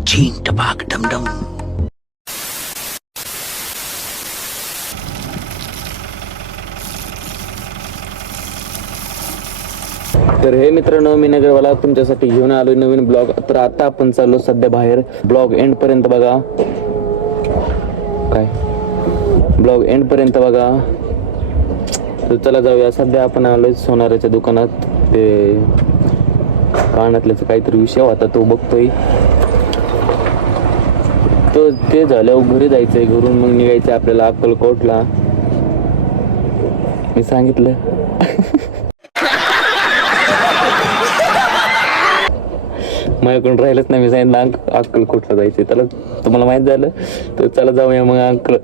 चीन टपाक डमडम. तर हे मित्रांनो, मी नगरवाला तुमच्यासाठी घेऊन आलोय नवीन ब्लॉग. तर आता आपण चाललो सध्या बाहेर. ब्लॉग एंड पर्यंत बघा. काय ब्लॉग एंड पर्यंत बघा. तर चला जाऊया. सध्या आपण आलोय सोनाराच्या दुकानात. ते कानातल्याचा काहीतरी विषय होता, तो बघतोय. तर ते झाल्यावर घरी जायचंय. घरून मग निघायचं आपल्याला अक्कलकोटला. मी सांगितलं. माझ्याकडून राहिलंच नाही. मी सांगितलं अक्कलकोटला जायचंय. त्याला तुम्हाला माहित झालं तर चला जाऊया मग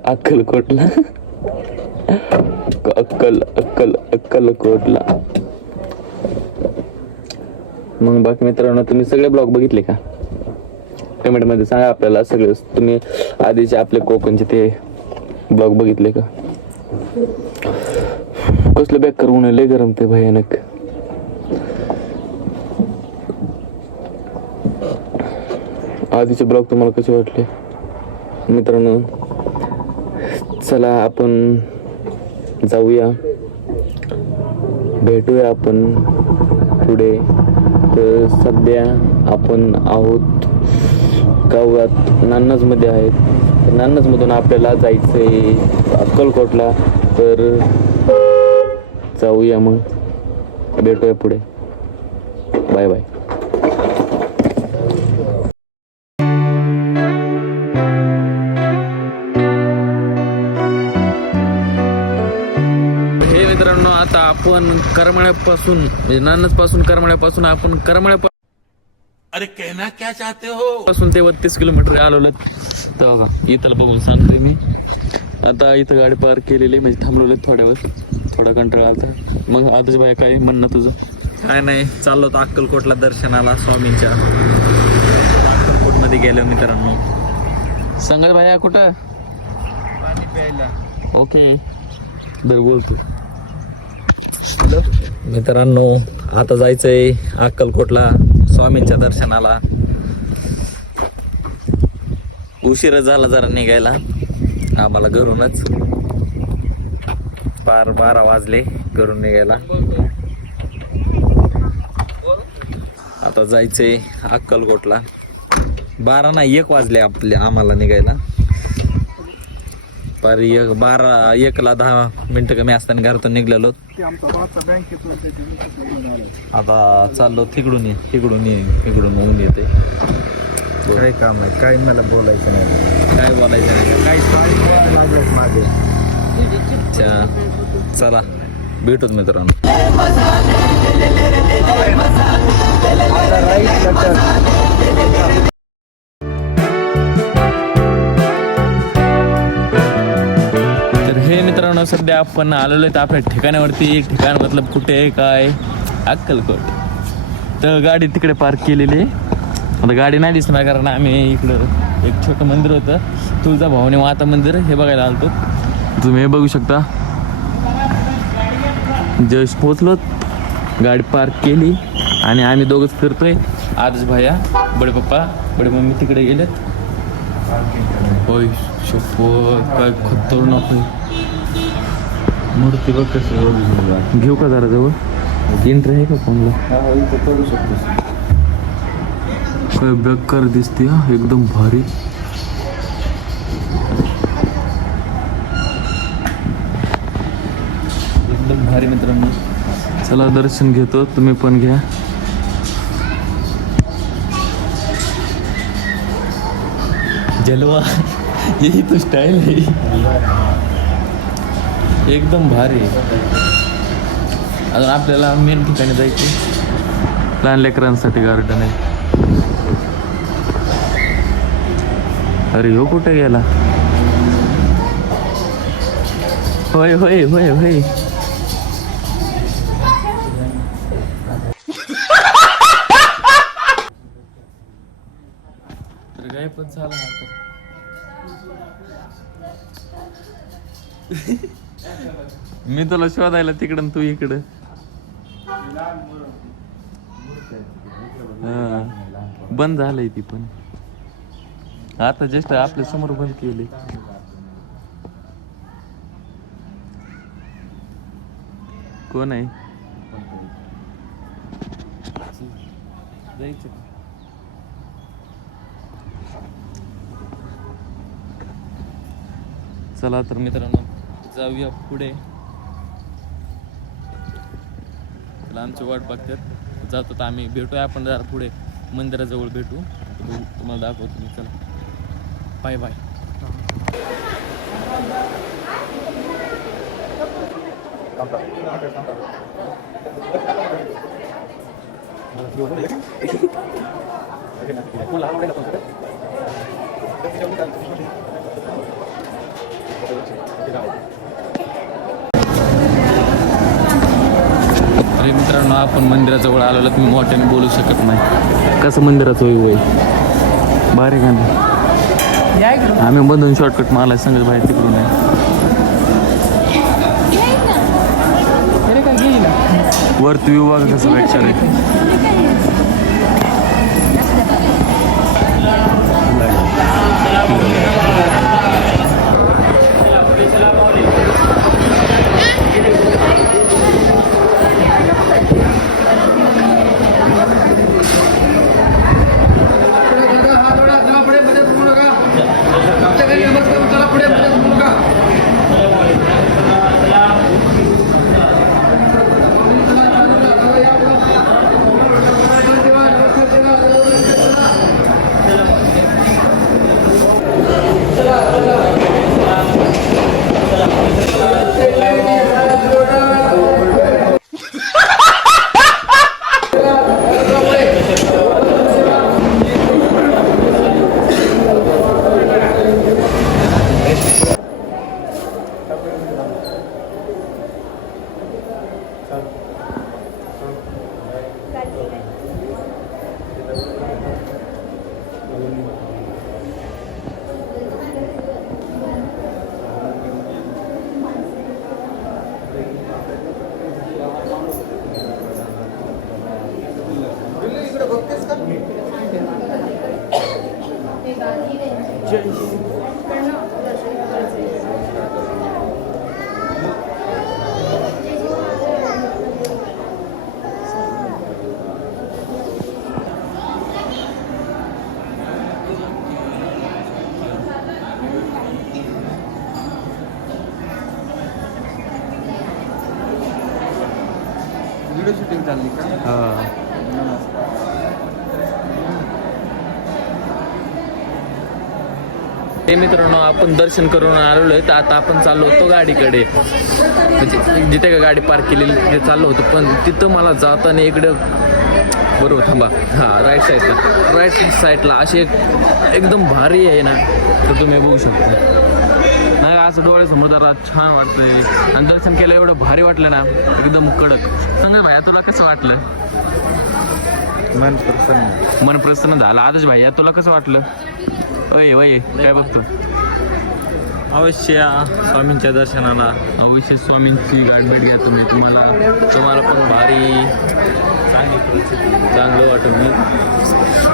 अक्कलकोटला. अक्कलकोटला. मग बाकी मित्रांनो, तुम्ही सगळे ब्लॉग बघितले का? कमेंटमध्ये सांगा आपल्याला. सगळे तुम्ही आधीचे आपले कोकणचे ते ब्लॉग बघितले का? कसलं बॅक करून लय गरम ते भयानक. आधीचे ब्लॉग तुम्हाला कसे वाटले मित्रांनो? चला आपण जाऊया, भेटूया आपण पुढे. तर सध्या आपण आहोत गावात नान्नजमध्ये आहेत. नान्नजमधून आपल्याला जायचंय अक्कलकोटला. तर जाऊया मग, भेटूया पुढे. Bye bye. मित्रांनो, आता आपण करमाळ्यापासून म्हणजे नान्नजपासून करमाळ्यापासून आपण अरे कहना क्या चाहते हो पासून ते 32 किलोमीटर आलोलं. तर बघा इथं बघून सांगतोय मी. आता इथं गाडी पार्क केलेली, म्हणजे थांबवलं थोड्या वेळ. थोडा कंटाळा आलता. मग आताच बाय काय म्हणणं तुझं? काय नाही, चाललो तर अक्कलकोटला दर्शनाला स्वामींच्या. अक्कलकोटमध्ये गेलो मित्रांनो. सांगा भाया कुठं? पाणी प्यायला. ओके बरं बोलतो. मित्रांनो, आता जायचंय अक्कलकोटला स्वामींच्या दर्शनाला. उशीर झाला जरा निघायला आम्हाला घरूनच. 12 वाजले घरून निघायला. आता जायचंय अक्कलकोटला. 12 नाही 1 वाजले आम्हाला निघायला. 1ला 10 मिनिटं कमी असताना घरातून निघलेलो. आता चाललो तिकडून ऊन येते. काय काम आहे? काय मला बोलायचं नाही. काय बोलायचं नाही. काय लागलं माझे. अच्छा चला भेटूत मित्रांनो. तर हे मित्रांनो, सध्या आपण आलेलो आहेत आपल्या ठिकाणावरती. एक ठिकाण मतलब कुठे काय? अक्कलकोट. तर गाडी तिकडे पार्क केलेली आहे. आता गाडी नाही दिसणार कारण आम्ही इकडं एक छोटं मंदिर होतं, तुळजाभवानी माता मंदिर, हे बघायला आलतो. तुम्ही हे बघू शकता. जस्ट पोचलो, गाडी पार्क केली आणि आम्ही दोघंच फिरतोय. आदर्श भाया, बडे पप्पा, बडे मम्मी तिकडे गेलेत. होय शपथ, काय खतरनाक आहे. मूर्ती बघ कसं घेऊ का जरा जवळ? एंट्री आहे का फोनला? करू शकतोस. काय बेकार दिसते हा, एकदम भारी. एकदम भारी मित्रांनो. चला दर्शन घेतो, तुम्ही पण घ्या. जलवा यही तो स्टाईल है. एकदम भारी. अजून आपल्याला मेन ठिकाणी जायचं. लहान लेकरांसाठी गार्डन आहे. अरे हो कुठे गेला? होय होय होय होय. तर काय पण झाला आता. मी तुला शोधायला तिकडं तू इकडं. बंद झालंय ती पण. आता जस्ट आपल्या समोर बंद केली. कोण आहे? जायचं. चला तर मित्रांनो जाऊया पुढे. चला आमची वाट बघतात जातो तर आम्ही भेटूया. आपण जरा पुढे मंदिराजवळ भेटू. तुम्हाला दाखवतो मी. चला बाय बाय. अरे मित्रांनो आपण मंदिराजवळ आलेलो. तुम्ही मोठ्याने बोलू शकत नाही. कसं मंदिराचं वय भारी का नाही. आम्ही मधून शॉर्टकट मारला सांगत बाहेर तिकडून आहे. वरती व्ह्यू बघा कसं बॅकशॉट आहे. शूटिंग चालली का? ते मित्रांनो आपण दर्शन करून आलेलो आहे. तर आता आपण चाललो होतो गाडीकडे. म्हणजे जिथे का गाडी पार्क केलेली तिथे चाललो होतो. पण तिथं मला जाताना इकडं बरोबर थांबा राईट साईडला अशी एकदम भारी आहे ना. तर तुम्ही बघू शकता. नाही असं डोळ्यासमोर जरा छान वाटतंय. आणि दर्शन केलं एवढं भारी वाटलं ना. एकदम कडक. सांगा भाया तुला कसं वाटलं? मन प्रसन्न झालं. आजच भाई तुला कसं वाटलं? अय वय काय बघतो? अवश्य स्वामींच्या दर्शनाला अवश्य स्वामींची गाठभेट घ्या तुम्ही. तुम्हाला पण भारी चांगलं वाटत नाही.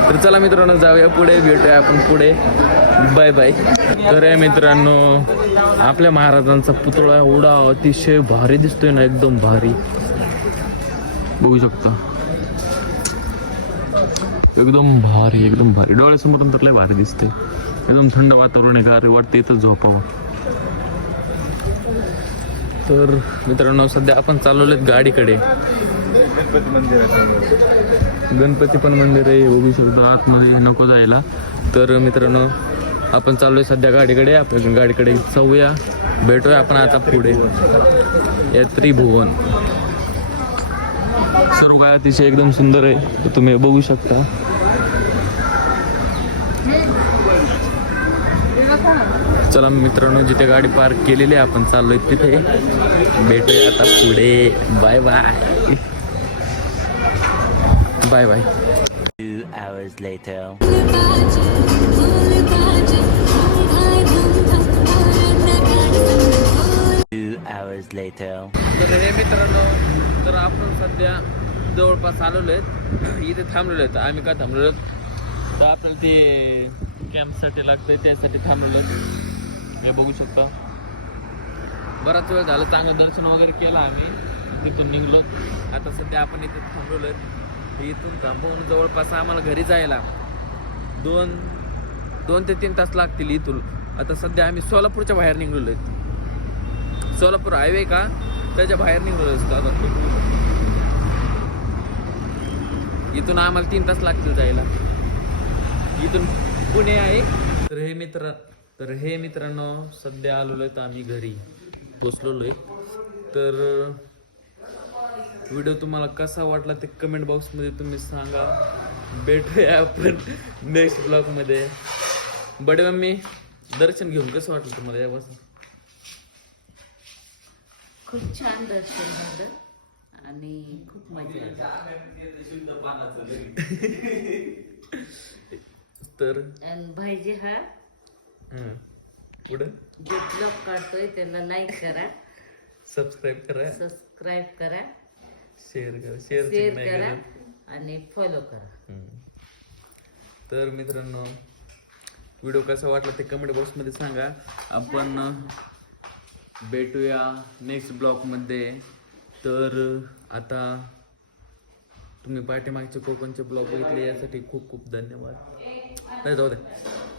तर चला मित्रांनो जाऊया पुढे. भेटूया आपण पुढे. Bye bye. तर मित्रांनो आपल्या महाराजांचा पुतळा एवढा अतिशय भारी दिसतोय ना. एकदम भारी बघू शकता. एकदम भारी डोळ्यासमोरून तर लय भारी दिसते. एकदम थंड वातावरण आहे. गार वाटते इथं झोपावं. तर मित्रांनो सध्या आपण चालवलेत गाडीकडे. गणपती पण मंदिर आहे बघू शकतो. आतमध्ये नको जायला. तर मित्रांनो आपण चाललोय सध्या गाडीकडे. आपण गाडीकडे जाऊया. भेटूया आपण आता पुढे. या त्रिभुवन सर्व काय अतिशय एकदम सुंदर आहे. तर तुम्ही बघू शकता. चला मित्रांनो जिथे गाडी पार्क केलेली आहे आपण चाललोय तिथे. भेटूया आता पुढे. Bye bye. Bye bye. 2 hours later. तर हे मित्रांनो तर आपण सध्या जवळपास आलेलो आहेत. इथे थांबलेलो आहेत. आम्ही का थांबलेलो आहेत तर आपल्याला ते कॅम्पसाठी लागतंय त्यासाठी थांबलेलो. हे बघू शकता. बराच वेळ झालं, चांगलं दर्शन वगैरे केलं आम्ही, तिथून निघलो. आता सध्या आपण इथे थांबलेलो आहे. इथून थांबवून जवळपास आम्हाला घरी जायला 2 ते 3 तास लागतील इथून. आता सध्या आम्ही सोलापूरच्या बाहेर निघलेलो आहेत. सोलापूर हायवे का त्याच्या बाहेर निघलेलो असतो आता. इथून आम्हाला 3 तास लागतील जायला. इथून पुणे आहे. तर हे मित्रांनो सध्या आलेलो आहेत आम्ही घरी पोचलेलो आहे. तर व्हिडिओ तुम्हाला कसा वाटला ते कमेंट बॉक्समध्ये तुम्ही सांगा. भेटूया आपण नेक्स्ट ब्लॉगमध्ये. बडे मम्मी, दर्शन घेऊन कसं वाटलं तुम्हाला यापासून? खूप छान दर्शन झालं आणि खूप मजा आली. तर आणि भाईजी हा पुढे जे ब्लॉग काढतोय त्याला लाईक करा, सबस्क्राईब करा, सबस्क्राईब करा, शेअर करा, शेअर करा आणि फॉलो करा. तर मित्रांनो व्हिडिओ कसा वाटला ते कमेंट बॉक्समध्ये सांगा. आपण भेटूया नेक्स्ट ब्लॉगमध्ये. तर आता तुम्ही पाठीमागचे कोकणचे ब्लॉग बघितले यासाठी खूप खूप धन्यवाद. नाही जाऊ दे,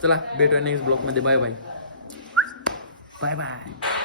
चला भेटूया नेक्स्ट ब्लॉगमध्ये. Bye bye. Bye bye.